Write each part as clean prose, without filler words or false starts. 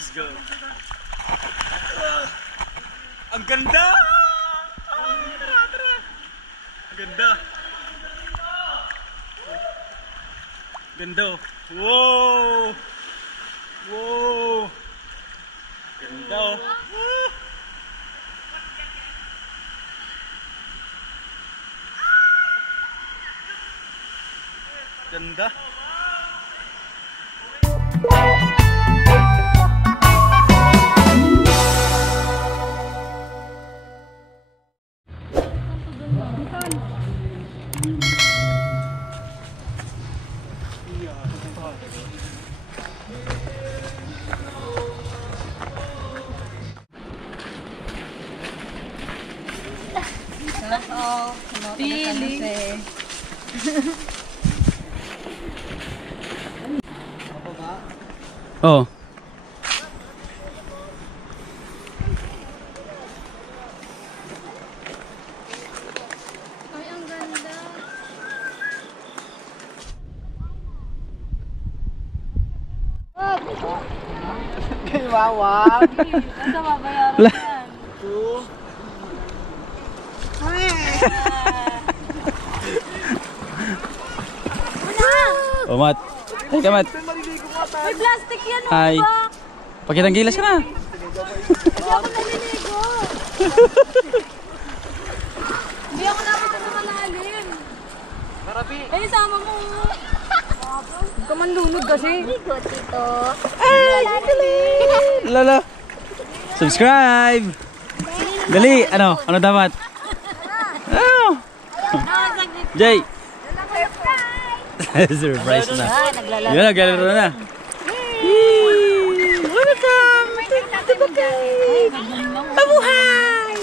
Let's go. Ang ganda! Tara, tara! Ang ganda! Ganda! Wow! Wow! Ganda! Ganda! Pili. Oh. Ay, ang ganda. Kay Wawang. Basta babayaran yan. Oh, Mat. Ay, Kamat. May plastic yan, oh. Hi. Ba? Pakitang gilas ka na. Hindi ako naliligo. Hindi ako napunta sa malalim. Ay, sama mo. Huwag ka manlunod kasi. Ligo, tito. Ay, Lala. Subscribe. Dali, ano? Ano dapat? Ano? Jay. Surprise na. Yun, naglalaro na. Welcome to Bukay. Mabuhay!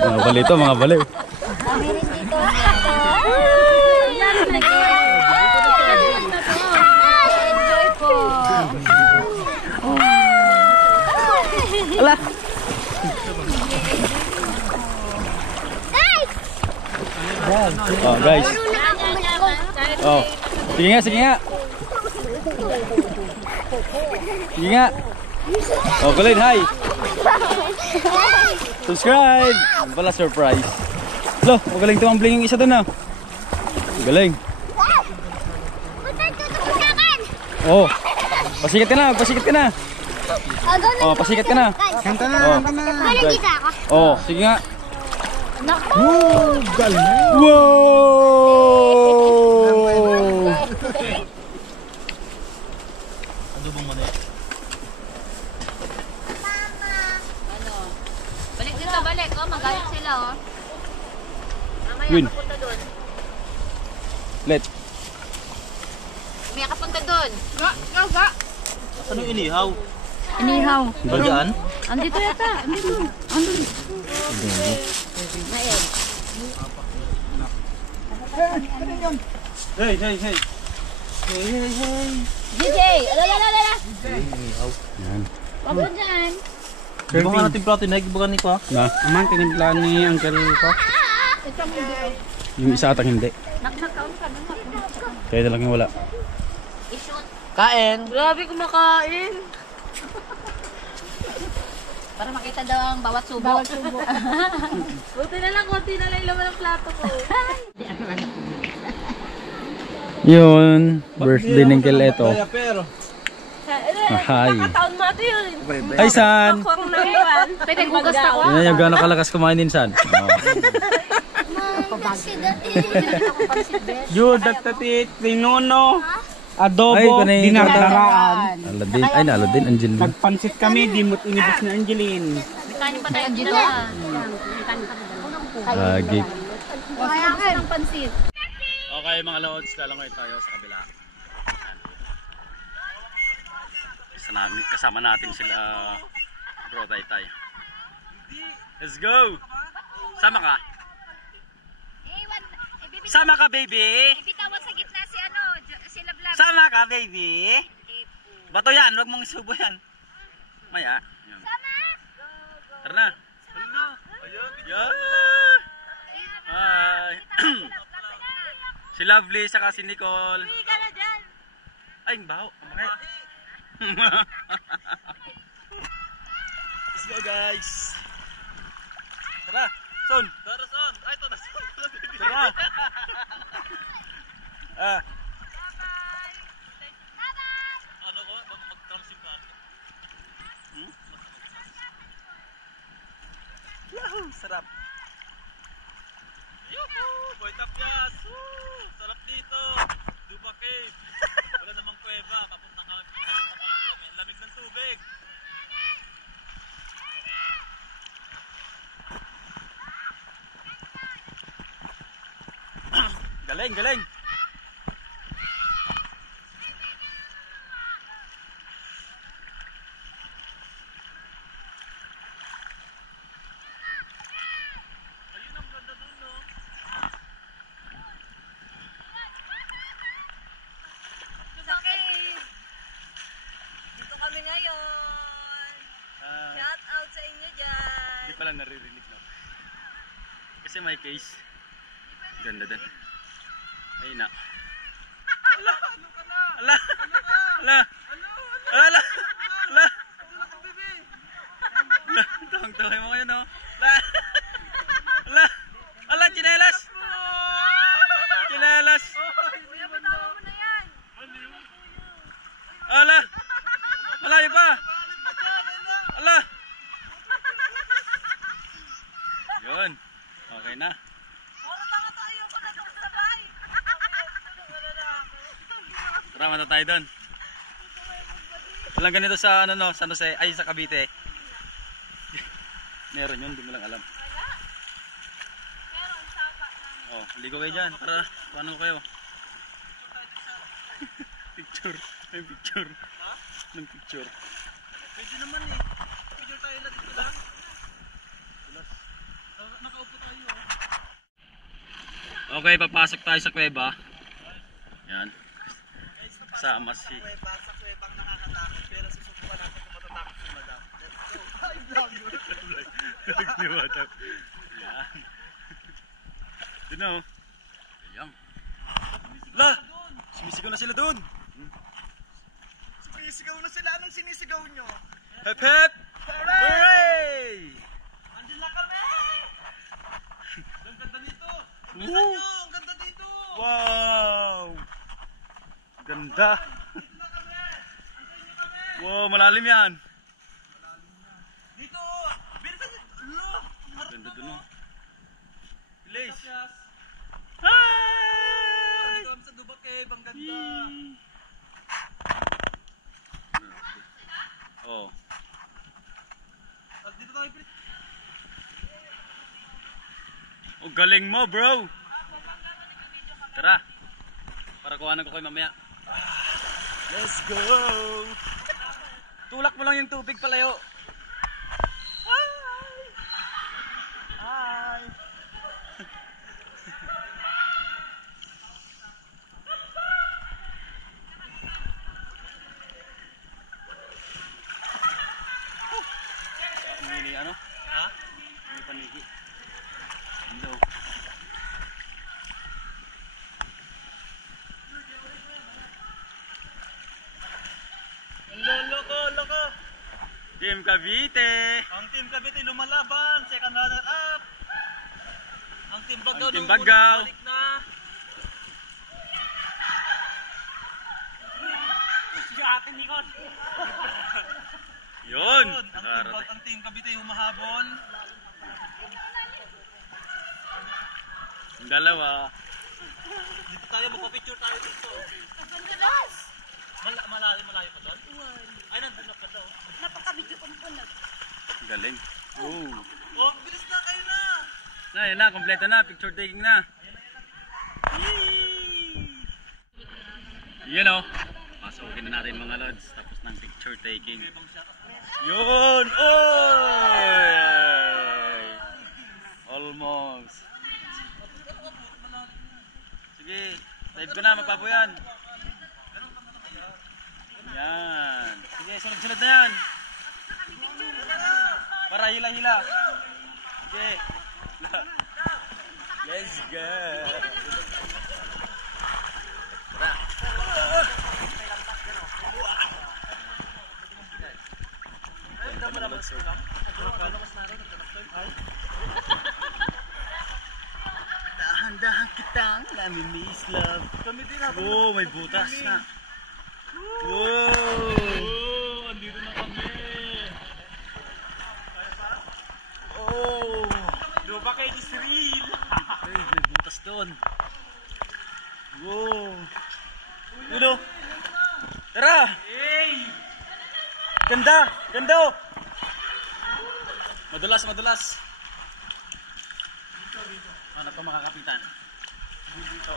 Mga baliw to, mga baliw. Ala. Oh, guys. Oh. Sige nga, sige nga. Sige nga. Oh, Colin, hi. Subscribe. Wala surprise. Lo, magaling tumambling yung isa doon ah. Galing. Oh. Pasikat ka na, pasikat ka na. Oh, pasikat ka na. Kanta na, Oh. kanta na. Oh, sige nga. Wow, galing. Wow! Ano bang mali? Ano? Balik dito, balik. Oh, magalit sila, oh. Mamaya Yun. kapunta doon. Let. Mamaya kapunta doon. Ga. Ano inihaw? Inihaw. Bagaan? Andito yata. Andito. Andito. Hey, hey, hey. DJ! Alala! Yan. Wag mo dyan. Di ba nga natin plato, nagbukan ni ko? Na? Aman, tinimpla ni Uncle ko. Ito mo dito. Yung isa atang hindi. Nag-count ka doon. Kaya na lang yung wala. I-shoot. Kain. Grabe kumakain. Para makita daw ang bawat subo. Bawat subo. Buti na lang, konti na lang yung laman ng plato ko. Yun. Birthday ng Kel ito. Hi. Nakataon mo ito yun. Hi, San. Kuwang na iwan. Pwede hugas ako. Yan yung gano'ng kalakas kumain din, San. Oh. Yun, dagtatit, pinuno, Ay, adobo, kunay- dinardaraan. Aladin. Ay, naaladin. Angelina. Nagpansit kami, dimot inibis ni Angeline. Kanin pa tayo dito. Agit. Kaya ka ng pansit. Okay mga lods, lalangoy tayo sa kabila. Kasama natin sila Bro Taytay. Let's go! Sama ka? Sama ka, baby! Ibitawag sa gitna si ano, si Lablab. Sama ka, baby! Bato yan, huwag mong isubo yan. Maya. Sama! Tara na. Yan! Hi! Si Lovely, saka si Nicole. Uwi ka na dyan. Ay, ang baho. Let's go, guys. Tara, Son. Tara, Son. Ay, ito na, Son. Tara. Bye-bye. Bye-bye. Ano ko? Mag-tramsim ka ako. Yahoo! Sarap. Yuhuu! Boy Tapyas! Woo! Sarap dito! Duba Cave! Wala namang kuweba. Papunta lang kami. Lamig ng tubig! Galing! Galing! Ayun ang ganda dun, no? Sakit. Dito kami ngayon. Shout out sa inyo dyan. Hindi pala naririnig na. Kasi may case. Ganda din. Ayun na. Ala! Ano ka na? Ala! Ala! Ala! Ala! Ala! Tuwang-tuwang mo ngayon, no? Ala! Ala! Ala! Chinelas! Chinelas! Kuya, bitawa mo na yan. Ala! Malayo pa! Ala! Yun. Okay na. Puro tanga tayo ko na itong sabay. Tara, mata tayo doon. Walang ganito sa ano no, San Jose, ay sa Cavite. Meron yun, hindi mo lang alam. Wala. Meron sapa namin. Oh, ligo kayo dyan. Tara, paano kayo? Picture. Ay, picture. Ha? Anong picture? Pwede naman eh. Picture tayo na dito lang. Nakaupo tayo oh. Okay, papasok tayo sa kuweba. Yan. Kasama si... Sa kuwebang nakakatakot pero susubukan natin kung matatakot si Madam. Let's go! Vlog ni Madam. Yan. Yun o. Ayan. La! Sumisigaw na sila doon. Sumisigaw na sila. Anong sinisigaw nyo? Hep hep! Hooray! Andun na kami! Ang ganda dito! Woo! Ang ganda dito! Wow! Ganda! Wow, malalim yan! Dito! Bilisan nyo! Lo! Ganda dun o. Bilis! Hi! Hi! Dito kami sa Duba Cave. Ang ganda! Oh. Dito tayo, Prit. Oh, galing mo, bro! Tara! Para kuhanan ko kayo mamaya. Let's go! Tulak mo lang yung tubig palayo. Hi! Hi! Ini ano? Ha? Ini paniki. Hello. Loko! Team Cavite. Ang Team Cavite lumalaban. Second runner up. Ang Team Bagaw Ang Team Bagaw. balik na. Si Ate Nicole. Yun. Ang Team Cavite humahabol. Ang dalawa. Dito tayo, magpa-picture tayo dito. Pagkandalas. Malayo pa doon? Ay, nandun na pa daw. Napakabidyo kong punag. Galing. Oh. Oh, bilis na kayo na! Ayun na, kompleto na. Picture taking na. Yun o. Pasukin na natin mga lods. Tapos ng picture taking. Yun! Oy! Almost. Sige. Save ko na. Magpapo yan. Yan. Sige, sunod-sunod na yan. Para hila-hila. Sige. Let's go. kitang namimiss love. Kami din ako. Oh, may butas na. Wow! Oh, andito na kami. Oh! Lupa kay Israel. Ay, may butas doon. Wow! Uno! Tara! Hey! Ganda! Ganda oh! Madulas, madulas. Hanap ka makakapitan. Dito.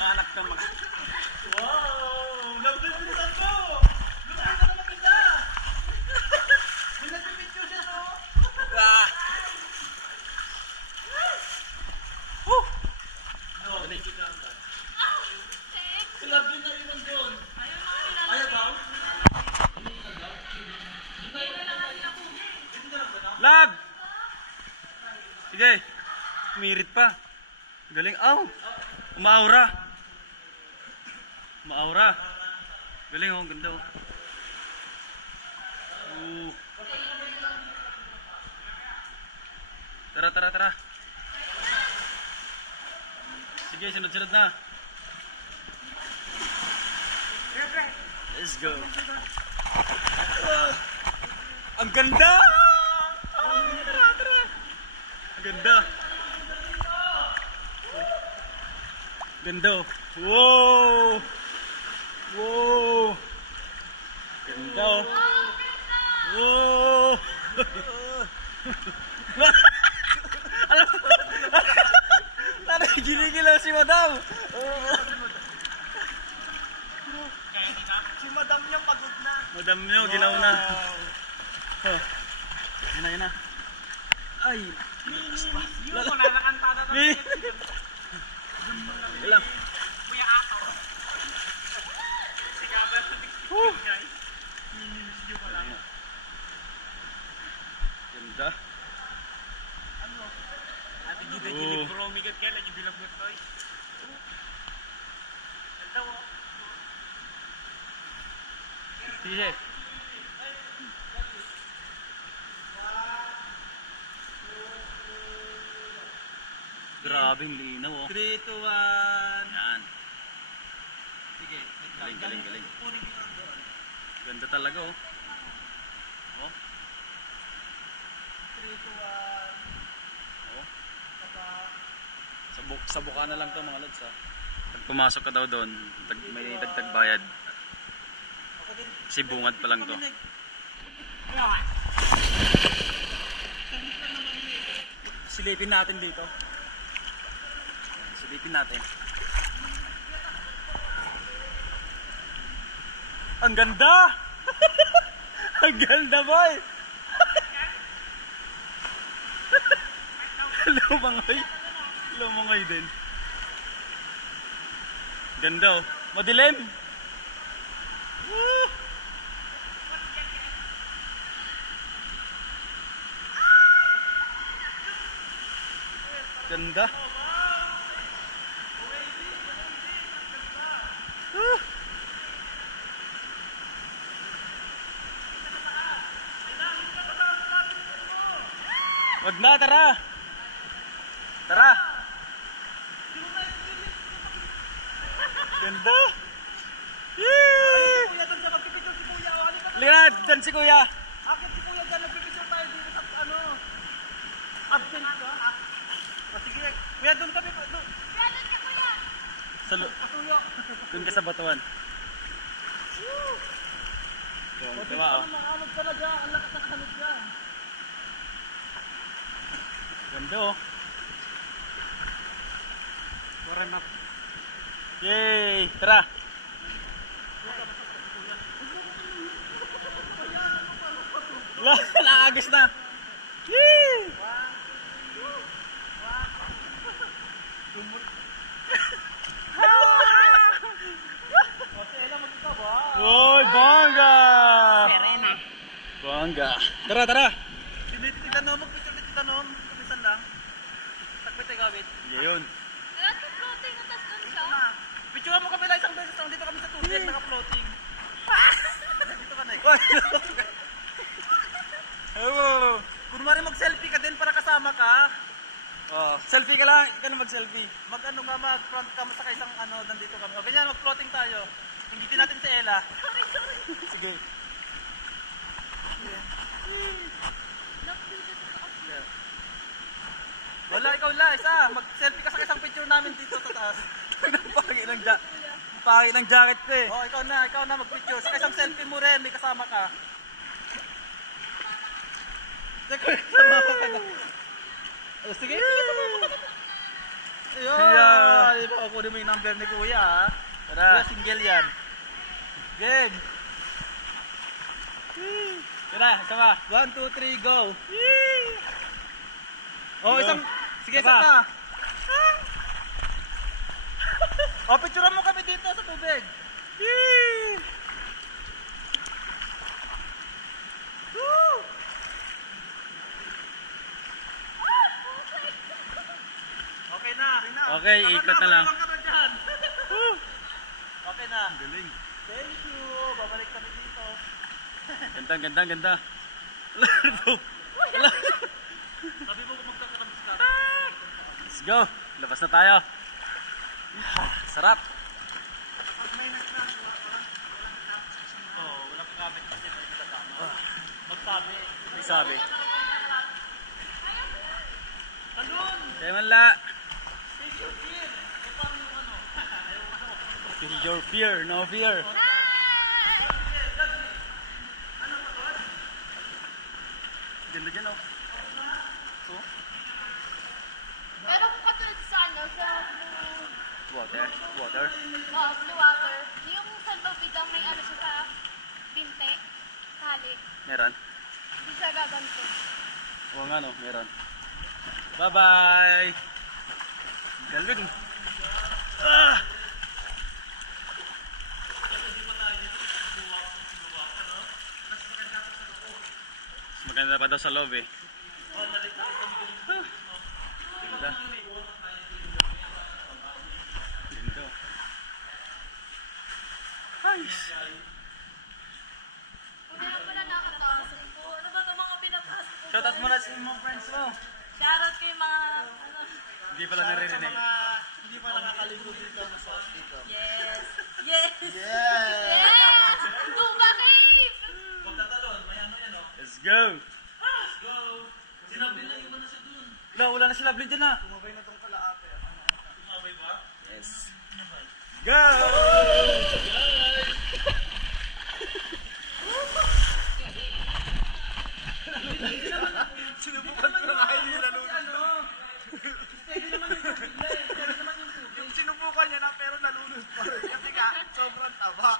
Hanap ka Wow! Nagbibitan ko! Lumayan ka na makita! May nagpipicture siya, no? Ah! Woo! No, kita ka. Love yun na yun nandun. Ayaw daw? Lag! Sige. Mirit pa. Galing. Aw! Umaura. Umaura. Galing oh. Ganda oh. Tara, tara, tara. Sige, sunod-sunod na. Let's go. Ang ganda! Tara, tara. Ang ganda. Ganda oh. Wow! Wow! Ganda oh. Wow! Alam mo? Tara, ginigilaw si Madam. Si Madam niya pagod na. Madam nyo, gilaw na. Oh. Yan na, yan na. Ay! Yung mo nalakantada na. Mi! Ilang. Kuya Ato. Sige ba? Guys. Minimiss mo lang. Ganda. Ano? Ate gida-gilig bro, migat kaya lagi bilang mo toy. Ganda mo. Sige. Grabe yung linaw oh. 3, 2, 1. Yan. Sige. Galing, galing, galing. Kunin mo lang doon. Ganda talaga oh. Oh. 3, 2, 1. Oh. Sabuka na lang to mga lods ah. Pag pumasok ka daw doon, may dagdag bayad. Ako din. Kasi bungad pa lang to. Silipin natin dito. Silipin natin. Ang ganda! Ang ganda boy! Lumangoy. Lumangoy din. Ganda oh. Madilim. Woo! Ganda. Wag na, tara. Tara. Ganda. Yee! Kuya, doon sa magpipicture si Kuya. O, ano ba? Lihat, dyan si kuya. Akit si Kuya dyan, nagpipicture tayo dito sa ano. Absent ka? O sige, Kuya, doon kami. Doon. Patuyo. Doon ka sa batuan. Diba oh. Ano talaga, ang lakas ng hanod dyan. Ganda oh. Warm up. Yay! Tara! Wala, naagis na. Yay! Uy, bongga! Bongga. Tara, tara! Tinitigan mo, mag-picture dito no? Kapisan lang. Takbit ay gawit. Yun. Picture mo kami lang isang beses lang. Dito kami sa tubig, naka-floating. Dito ka na eh. Hello! Kung mari mag-selfie ka din para kasama ka. Oh, selfie ka lang. Ikaw na mag-selfie. Mag-ano nga, mag-front cam sa isang ano, nandito kami. O ganyan, mag-floating tayo. Hinggitin natin si Ella. Sige. Wala, ikaw la, isa. Mag-selfie ka sa isang picture namin dito sa taas. Pangit ng jacket ko eh. Oh, ikaw na mag-picture. Sa isang selfie mo rin, may kasama ka. Kasama ka na. Oh, sige, kasama ka na. Ayun. Yeah. Di ba, kunin mo yung number ni Kuya, ha? Tara. Kuya, single yan. Game. Tara, sama. 1, 2, 3, go. Oh, Go. isang, sige, Tara. isa pa. Oh, picturean mo kami dito sa tubig. Woo! Okay na, rin na. Okay, Tara ikot na lang. malamang ka na dyan. Okay na. Galing. Thank you. Babalik kami dito. Ganda, ganda, ganda. Sabi mo kung magkakarabis ka. Let's go. Labas na tayo. Sarap. Oo, walang kagamit kasi may kasama. Magsabi. May sabi. Talon! Kaya man la. Face your fear. E paano yung ano? Feel your fear, no fear. Ganda dyan oh. Pero kung katulad sa ano, sa Water. Water. blue water, yung salbabidang may ano siya sa binte, kali, Meron. hindi siya gaganto. Oo nga no, meron. Bye-bye. Galing. Ah! Mas maganda pa daw sa loob eh. Ganda. Ganda. Nice. Kung na pala nakataas ko, ano ba ito mga pinataas ko? Shoutout mo na sa mga friends mo. Shoutout kay mga, ano, Hindi pala naririnig. Hindi pa nakakaligo dito sa dito. yes, yes, Yeah! yes! Duba cave! Huwag tatalon, may ano yan oh. Let's go. Let's go! Sinabi na, iwan na siya dun. Wala, wala na sila blin dyan na. Tumabay na tong kalaate. Tumabay ba? Yes. Go! Sinubukan ko na kayo nila nalunod. Steady naman yung tubig na eh. Steady naman yung tubig. Yung sinubukan niya na pero nalunod pa rin. Kasi nga, sobrang taba.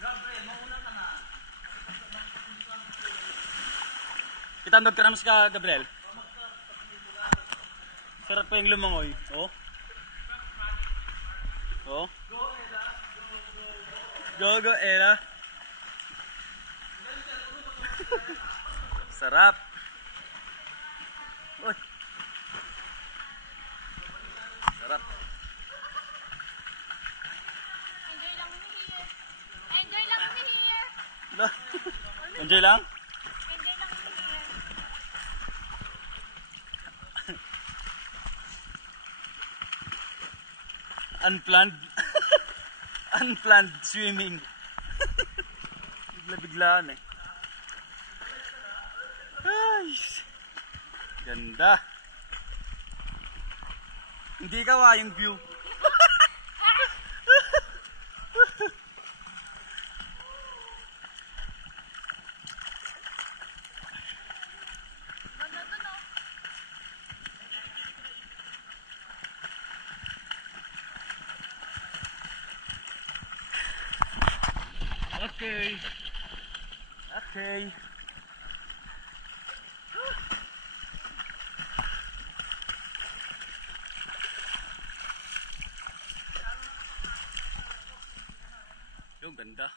Gabriel, mauna ka na. Kitandog ka naman ka, Gabriel. Sarap pa yung lumangoy. Oh. Oh. Go, go, Ella. Sarap. Uy. Sarap. Enjoy lang ni here. Enjoy lang ni here. Enjoy lang? Enjoy lang ni here. Unplanned. Unplanned swimming. Bigla-biglaan eh. Ay, ganda. Hindi ka yung view. Ganda to no? Okay. Okay. Yung ganda.